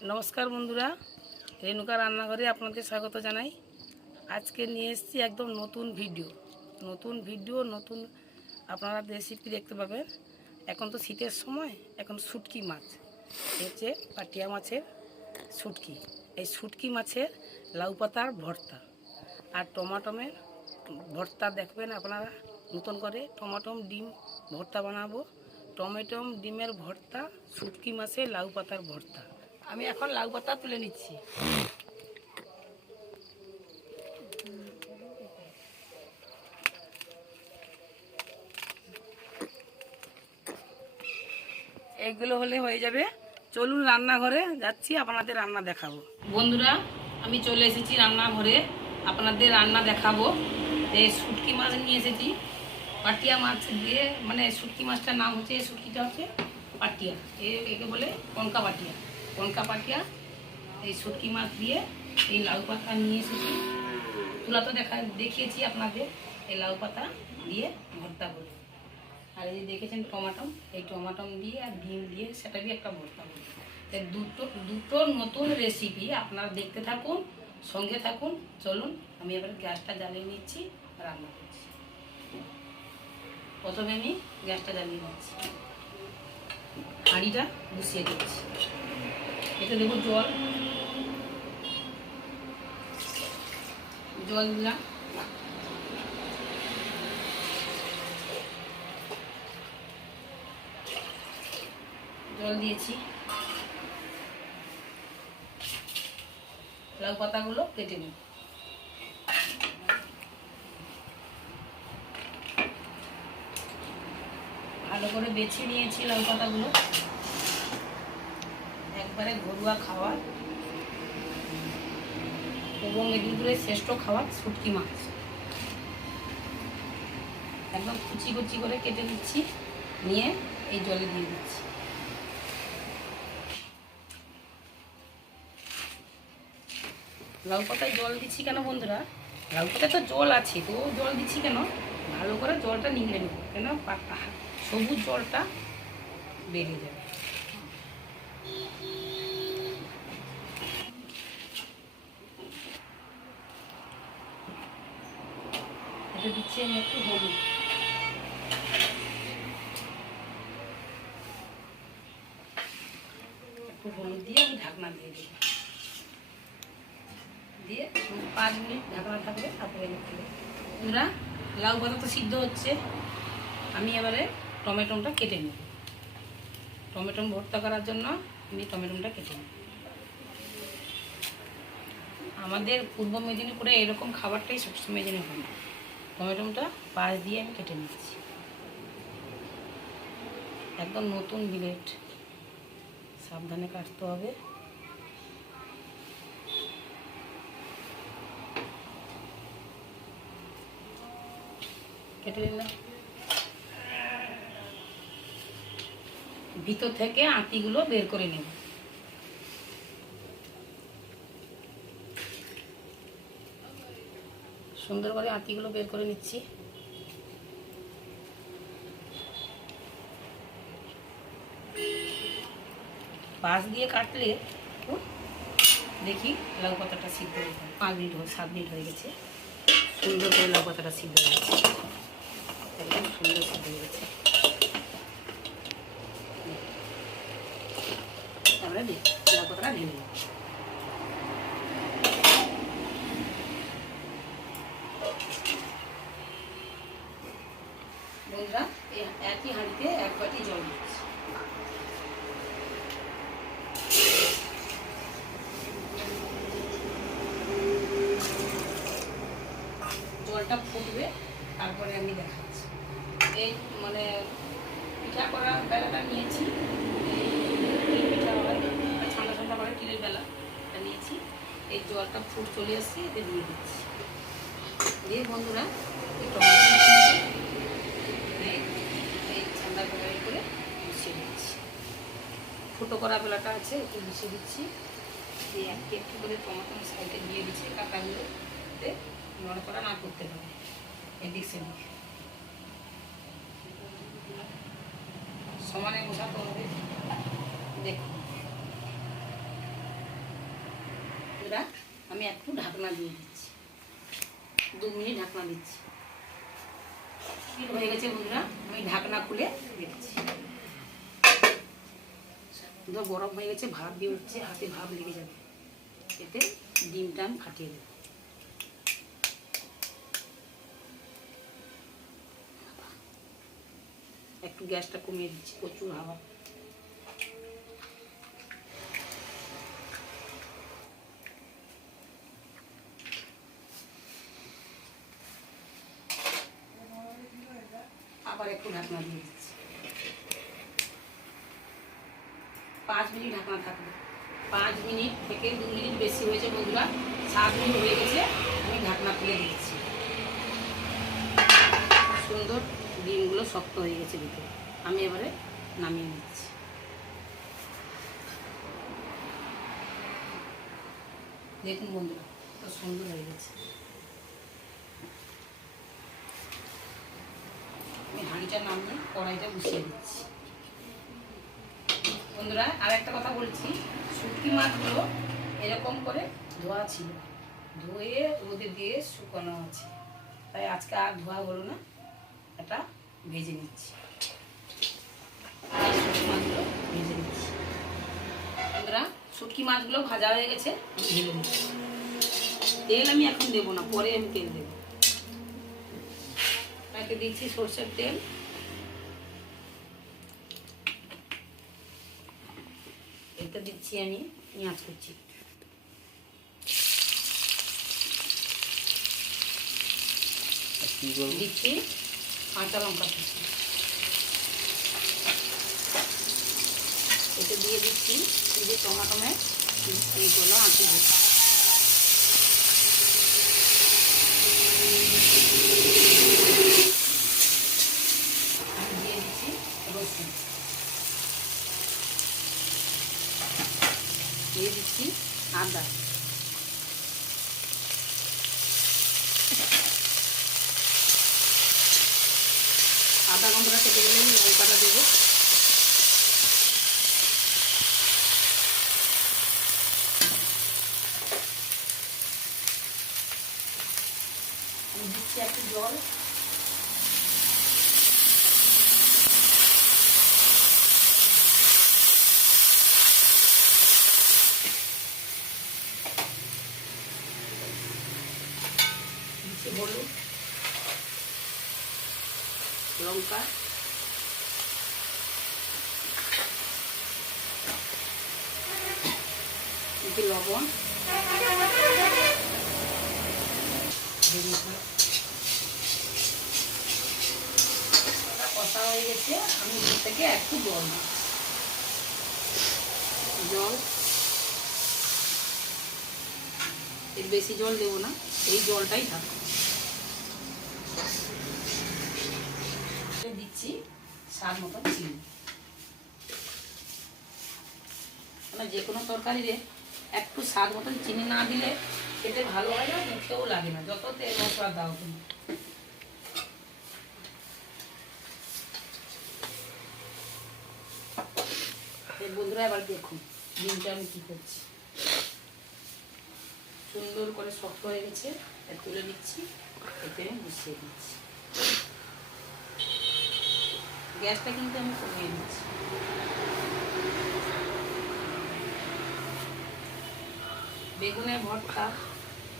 নমস্কার বন্ধুরা, রেণুকা রান্নাঘরে আপনাদের স্বাগত জানাই। আজকে নিয়ে এসেছি একদম নতুন ভিডিও। নতুন ভিডিও, নতুন আপনারা রেসিপি দেখতে পাবেন। এখন তো শীতের সময়, এখন শুটকি মাছ। হচ্ছে পাটিয়া মাছের শুটকি। এই শুটকি মাছের লাউ পাতার ভর্তা আর টমাটমের ভর্তা দেখবেন আপনারা। নতুন করে টমাটম, ডিম ভর্তা বানাবো। টমেটম, ডিমের ভর্তা, শুটকি মাছের লাউ পাতার ভর্তা। আমি এখন লাউ পাতা তুলে নিচ্ছি। এগুলো হলে হয়ে যাবে। চলুন রান্নাঘরে, যাচ্ছি, আপনাদের রান্না দেখাবো। বন্ধুরা, আমি চলে এসেছি রান্নাঘরে। আপনাদের রান্না দেখাবো। এই শুটকি মাছ নিয়ে এসেছি। পাটিয়া মাছ দিয়ে মানে শুটকি মাছটার নাম হচ্ছে শুটকিটা হচ্ছে পাটিয়া। এ- একে বলে কনকা পাটিয়া। কনকা পাটিয়া, এই শুটকি মাছ দিয়ে এই লাউ পাতা নিয়ে এসেছি। তুলা তো দেখা দেখিয়েছি আপনাদের, এই লাউ পাতা দিয়ে ভর্তা করে। আর এই যে দেখেছেন টমাটম, এই টমাটম দিয়ে আর ডিম দিয়ে সেটা দিয়ে একটা ভর্তা করি। তাই দুটো দুটো নতুন রেসিপি আপনারা দেখতে থাকুন, সঙ্গে থাকুন। চলুন, আমি এবার গ্যাসটা জ্বালিয়ে নিচ্ছি, রান্না করছি। প্রথমে আমি গ্যাসটা জ্বালিয়ে নিচ্ছি। হাঁড়িটা বসিয়ে দিচ্ছি। এতে দেবো জল। জল দিলাম। জল দিয়েছি। লাউ পাতাগুলো কেটে নিই। ভালো করে বেছে নিয়েছি লাউ পাতাগুলো। একবারে ঘরোয়া খাবার এবং মেদিনীপুরের শ্রেষ্ঠ খাবার শুটকি মাছ। একদম কুচি কুচি করে কেটে নিচ্ছি, নিয়ে এই জলে দিয়ে দিচ্ছি। লাউ পাতায় জল দিচ্ছি কেন বন্ধুরা? লাউ পাতায় তো জল আছে, তো জল দিচ্ছি কেন? ভালো করে জলটা নিংড়ে নেব, কেন? পাতা, সবুজ জলটা বেরিয়ে যাবে। এটা দিচ্ছি আমি একটু হলুদ একটু হলুদ দিয়ে আমি ঢাকনা দিয়ে দিই দিয়ে পাঁচ মিনিট ঢাকনা থাকবে তারপরে আমি বন্ধুরা লাউ পাতা তো সিদ্ধ হচ্ছে। আমি এবারে টমেটোটা কেটে নিই টমেটো ভর্তা করার জন্য আমি টমেটোটা কেটে নিই আমাদের পূর্ব মেদিনীপুরে এরকম খাবারটাই সবসময় যেন হয় না। টমেটোটা পাশ দিয়ে আমি কেটে নিচ্ছি। একদম নতুন বিলেট। সাবধানে কাটতে হবে। কেটে নিলাম। ভিতর থেকে আঁতিগুলো বের করে নেব। সুন্দর করে আঁতিগুলো বের করে নিচ্ছি। পাশ দিয়ে কাটলে দেখি লাউ পাতাটা সিদ্ধ হয়ে যাবে পাঁচ মিনিট হয়ে, সাত মিনিট হয়ে গেছে। সুন্দর করে লাউ পাতাটা সিদ্ধ হয়ে গেছে। একদম সুন্দর সিদ্ধ হয়ে গেছে। তারপরে লাউ পাতাটা ঢেলে দিই বন্ধুরা এই একই হাঁড়িতে এক বাটি জল দিচ্ছি জলটা ফুটবে, তারপরে আমি দেখাচ্ছি। এই মানে পিঠা করা বেলাটা নিয়েছি। পিঠা ঠান্ডা ঠান্ডা বেলা নিয়েছি। এই জলটা ফুট চলে এসছে, এতে দিয়ে দিচ্ছি। দিয়ে বন্ধুরা টমেটো এই এই ঠান্ডা কড়াই করে মিশিয়ে দিচ্ছি ফুটো করা বেলাটা আছে, একটু মিশিয়ে দিচ্ছি। দিয়ে একটু একটু করে টমেটো সাইডে দিয়ে দিচ্ছি, কাঁটাগুলোতে। করা না করতে পারে এদিক সেদিক। সমানে বসাতে হবে। দেখুন। আমি একটু ঢাকনা দিয়ে দিচ্ছি। দু মিনিট ঢাকনা দিচ্ছি। হয়ে গেছে বন্ধুরা, আমি ঢাকনা খুলে দেখছি সুন্দর গরম হয়ে গেছে ভাব দিয়ে উঠছে, হাতে ভাব লেগে যাবে। এতে ডিমটা আমি ফাটিয়ে দেবো। একটু গ্যাসটা কমিয়ে দিচ্ছি, প্রচুর হাওয়া। আবার একটু ঢাকনা দিয়ে দিচ্ছি পাঁচ মিনিট ঢাকনা থাকবে পাঁচ মিনিট থেকে দু মিনিট বেশি হয়েছে বন্ধুরা। সাত মিনিট হয়ে গেছে, আমি ঢাকনা তুলে দিচ্ছি সুন্দর ডিমগুলো শক্ত হয়ে গেছে ভিতরে আমি এবারে নামিয়ে নিচ্ছি। দেখুন বন্ধুরা, কত সুন্দর হয়ে গেছে। আমি হাঁড়িটা নামিয়ে কড়াইটা বসিয়ে দিচ্ছি। বন্ধুরা আর একটা কথা বলছি, শুটকি মাছগুলো এরকম করে ধোয়া ছিল। ধুয়ে রোদে দিয়ে শুকানো আছে। তাই আজকে আর ধোয়া হলো না, এটা ভেজে নিচ্ছি। মাছগুলো ভেজে নিচ্ছি। বন্ধুরা, শুটকি মাছগুলো ভাজা হয়ে গেছে নিচ্ছি। তেল আমি এখন দেবো না, পরে আমি তেল দেবো। তাকে দিচ্ছি সর্ষের তেল। এতে দিচ্ছি আমি পেঁয়াজ কুচি কি করব দিচ্ছি কাঁচা লঙ্কা কুচি। এতে দিয়ে দিচ্ছি এই যে টমাটোমের এইগুলো আঁটি দিচ্ছি আমি দিয়ে দিচ্ছি রসুন দিয়ে দিচ্ছি আদা আদা গন্ধটা কেটে গেলে আমি লঙ্কাটা দেবো আমি দিচ্ছি একটু জল। লঙ্কা। লবণ। দিচ্ছি। কষা হয়ে গেছে আমি থেকে একটু জল জল এর বেশি জল দেবো না এই জলটাই থাকবে দিচ্ছি স্বাদ মতন চিনি মানে যে কোনো তরকারিতে একটু স্বাদ মতন চিনি না দিলে খেতে ভালো হয় না মুখেও লাগে না। যত তেল মশলা দাও তুমি। বন্ধুরা, এবার দেখুন, ডিমটা আমি কী করছি। সুন্দর করে শক্ত হয়ে গেছে তুলে নিচ্ছি, এতে বসিয়ে দিচ্ছি। গ্যাসটা কিন্তু আমি কমিয়ে দিচ্ছি। বেগুনের ভর্তা।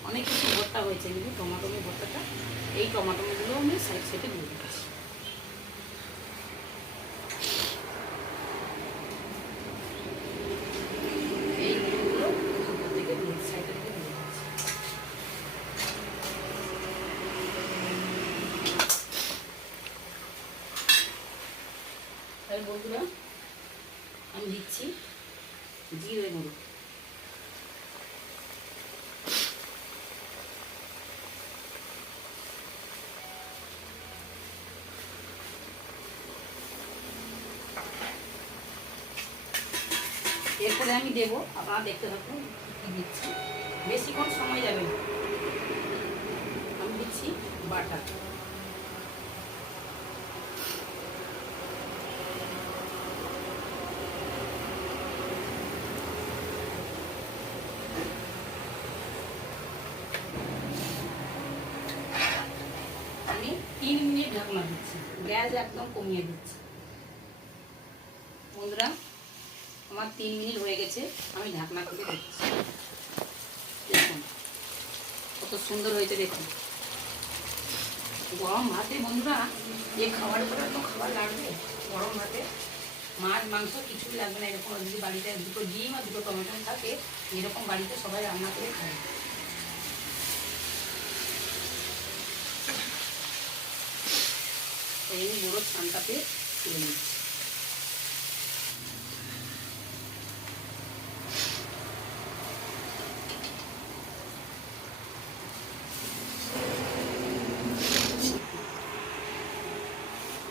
অনেক কিছু ভর্তা হয়েছে, কিন্তু টমাটোমের ভর্তাটা, এই টমাটোগুলো আমি সাইড সাইডে দিয়ে দিচ্ছি। বন্ধুরা, আমি দিচ্ছি জিরে গুঁড়ো। করে আমি দেবো আপনারা দেখতে থাকুন কী দিচ্ছি। বেশিক্ষণ সময় যাবে আমি দিচ্ছি বাটার। আমি তিন মিনিট ঢাকনা দিচ্ছি। গ্যাস একদম কমিয়ে দিচ্ছি। বন্ধুরা, আমার তিন মিনিট আমি ঢাকনা খুলে দিচ্ছি কত সুন্দর হয়েছে দেখুন। গরম ভাতে বন্ধুরা এই খাবার পরে তো খাবার লাগবে? গরম ভাতে মাছ, মাংস কিছুই লাগবে না, এরকম যদি বাড়িতে দুটো ডিম আর দুটো টমেটো থাকে, এরকম বাড়িতে সবাই রান্না করে খায়। এই বড়ো ছানটাতে তুলে নিচ্ছি।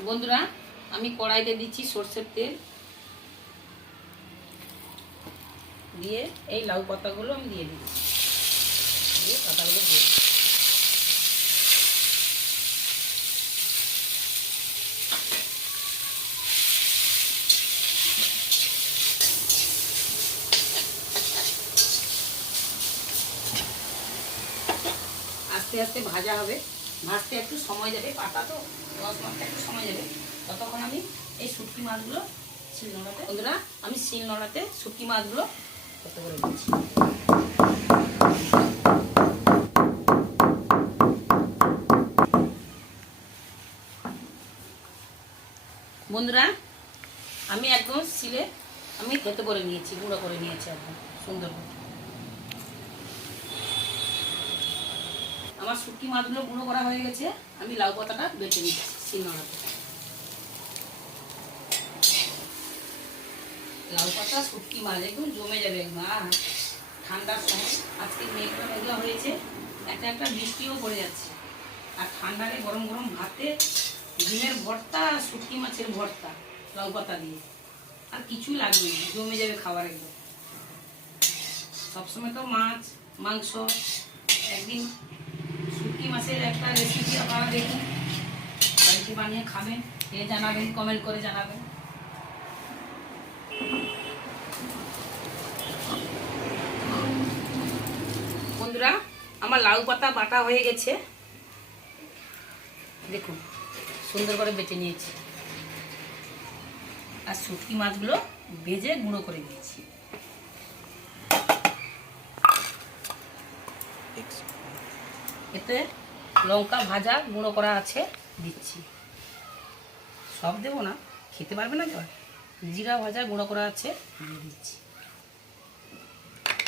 বন্ধুরা, আমি কড়াইতে দিচ্ছি সর্ষের তেল। দিয়ে এই লাউ পাতাগুলো আমি দিয়ে দিচ্ছি। দিয়ে পাতাগুলো দিয়ে আস্তে আস্তে ভাজা হবে। ভাজতে একটু সময় যাবে পাতা তো দশ মাসটা একটু সময় যাবে ততক্ষণ আমি এই শুটকি মাছগুলো শিল নোড়াতে, বন্ধুরা, আমি শিল নোড়াতে শুটকি মাছগুলো কত করে দিচ্ছি। বন্ধুরা, আমি একদম শিলে আমি খেতে করে নিয়েছি, গুঁড়ো করে নিয়েছি একদম, সুন্দর করে। আমার শুটকি মাছগুলো গুঁড়ো করা হয়ে গেছে, আমি লাউ পাতাটা বেটে নিচ্ছি লাউ পাতা, শুটকি মাছ, একদম জমে যাবে আর ঠান্ডার সময়, আজকে মেঘলা মেঘলা হয়েছে, একটা একটা বৃষ্টিও পড়ে যাচ্ছে। আর ঠান্ডারে গরম গরম ভাতে ডিমের ভর্তা শুটকি মাছের ভর্তা, লাউ পাতা দিয়ে। আর কিছুই লাগবে না, জমে যাবে খাবার একদম। সবসময় তো মাছ, মাংস, একদিন মাছের একটা রেসিপি আপনারা দেখুন। বাড়িতে বানিয়ে খাবেন এ জানাবেন কমেন্ট করে জানাবেন। বন্ধুরা, আমার লাউ পাতা বাটা হয়ে গেছে। দেখুন, সুন্দর করে বেটে নিয়েছি। আর শুটকি মাছগুলো ভেজে গুঁড়ো করে নিয়েছি এতে লঙ্কা ভাজা গুঁড়ো করা আছে, দিচ্ছি। সব দেবো না, খেতে পারবে না জল জিরা ভাজা গুঁড়ো করা আছে, দিয়ে দিচ্ছি।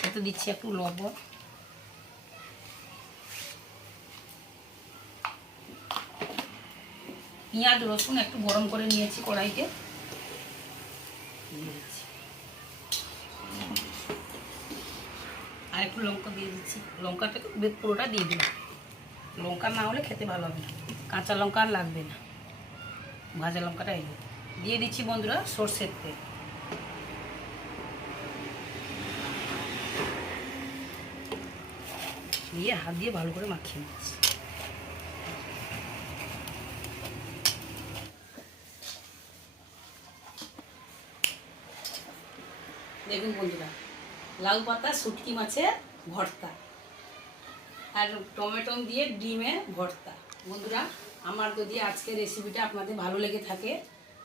এতে দিচ্ছি একটু লবণ। পেঁয়াজ, রসুন একটু গরম করে নিয়েছি কড়াইতে। আর একটু লঙ্কা দিয়ে দিচ্ছি। লঙ্কাটা তো বে- পুরোটা দিয়ে দিলাম। লঙ্কা না হলে খেতে ভালো হবে না। কাঁচা লঙ্কা আর লাগবে না। ভাজা লঙ্কাটা এলো দিয়ে দিচ্ছি বন্ধুরা সর্ষের তেল। দিয়ে হাত দিয়ে ভালো করে মাখিয়ে নিচ্ছি। দেখুন বন্ধুরা, লাউ পাতা, শুটকি মাছের ভর্তা। আর টমেটো দিয়ে ডিমে ভর্তা। বন্ধুরা, আমার যদি আজকে রেসিপিটা আপনাদের ভালো লেগে থাকে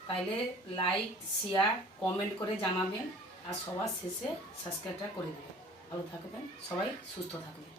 তাহলে লাইক শেয়ার কমেন্ট করে জানাবেন আর সবার শেষে সাবস্ক্রাইবটা করে দেবেন। ভালো থাকবেন, সবাই সুস্থ থাকবেন.